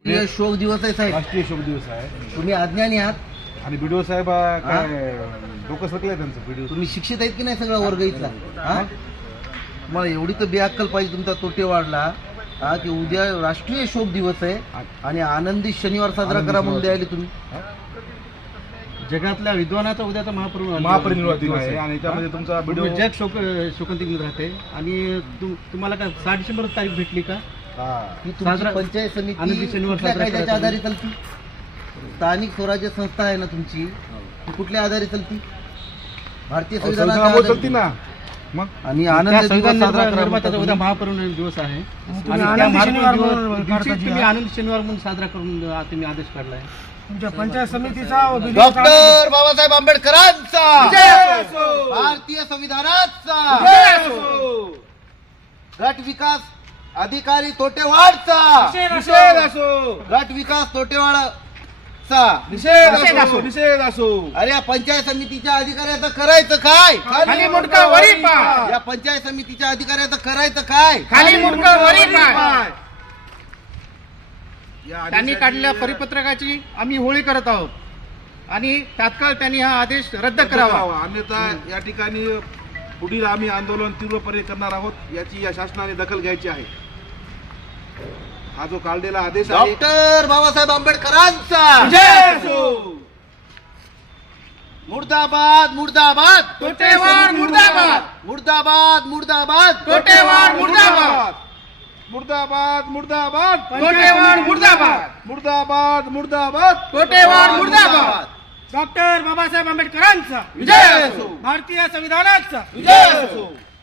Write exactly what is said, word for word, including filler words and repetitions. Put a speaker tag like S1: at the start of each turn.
S1: राष्ट्रीय शोक दिवस आहे साहेब.
S2: राष्ट्रीय शोक दिवस आहे
S1: तुम्ही अज्ञानी आहात.
S2: आणि बीडीओ साहेब काय डोकं सटलंय त्यांचं. बीडीओ
S1: तुम्ही शिक्षित आहेत की नाही सगळा वर्ग इथला. हा मग एवढी तर बेअक्कल पाहिजे तुमचा तोटेवाडला हा की उद्या राष्ट्रीय शोक दिवस आहे आणि आनंदी शनिवार साजरा करा म्हणून द्यायला तुम्ही.
S3: जगातल्या विद्वानाचा उद्याचा महापरिनिर्वाण
S2: महापरिनिर्वाण दिन आहे आणि त्यामध्ये तुमचा बीडीओ
S3: जग शोक शोकांतिक राहते. आणि तुम- तुम्हाला काय सहा डिसेंबर तारीख भेटली का?
S1: ही तुमची
S3: साजरा-
S1: पंचायत समिती
S3: आनंदी शनिवार
S1: कुठल्या
S3: साजरा
S1: कायद्याच्या
S3: करायचा
S1: आधारे चालती? स्थानिक स्वराज्य संस्था आहे ना तुमची, ती कुठल्या आधारे चालती? भारतीय संविधानाच्या
S2: संविधानामुळे
S1: आधारे.
S2: चलती ना. मग
S1: आणि
S3: त्या
S1: आनंद दिवस
S3: संविधान
S1: साजरा करा
S3: निर्मात्याचा
S1: म्हणता
S3: उद्या
S1: तुम्ही.
S3: महापरिनिर्वाण दिवस आहे. आणि
S4: तुम्ही
S3: त्या
S4: आनंदी
S3: महापरिनिर्वाण
S4: शनिवार म्हणून
S3: दिवस-
S4: काढता
S3: दिवशी
S4: जी,
S3: तुम्ही
S4: हा?
S3: आनंद शनिवार म्हणून साजरा करून आ- तुम्ही आदेश काढलाय.
S4: तुमच्या पंचायत समितीचा व बिलिंग
S1: डॉक्टर बाबासाहेब आंबेडकरांचा, भारतीय संविधानाचा, गट विकास अधिकारी तोटेवाडचा,
S2: निषेध असो,
S1: गट विकास तोटेवाडचा
S2: निषेध असो, निषेध असो.
S1: अरे या पंचायत समितीच्या अधिकाऱ्याचं करायचं काय?
S2: खाली मुंडका वरी पाय.
S1: या पंचायत समितीच्या अधिकाऱ्याचं करायचं काय?
S2: खाली मुंडका वरी पाय.
S3: त्यांनी काढलेल्या परिपत्रकाची आम्ही होळी करत आहोत आणि तात्काळ त्यांनी हा आदेश रद्द करावा.
S2: अन्यथा या ठिकाणी पुढील आम्ही आंदोलन तीव्रपणे करणार आहोत. याची या शासनाने दखल घ्यायची आहे. हा जो काढलेला आदेश आहे
S1: डॉक्टर बाबासाहेब आंबेडकरांचा मुर्दाबाद मुर्दाबाद
S2: तोटेवाड मुर्दाबाद.
S1: मुर्दाबाद मुर्दाबाद
S2: तोटेवाड मुर्दाबाद. मुर्दाबाद मुर्दाबाद.
S3: तोटेवाड मुर्दाबाद.
S2: मुर्दाबाद मुर्दाबाद.
S3: तोटेवाड मुर्दाबाद.
S4: डॉक्टर बाबासाहेब आंबेडकरांचा,
S2: विजय असो.
S4: भारतीय संविधानाचा
S2: विजय असो.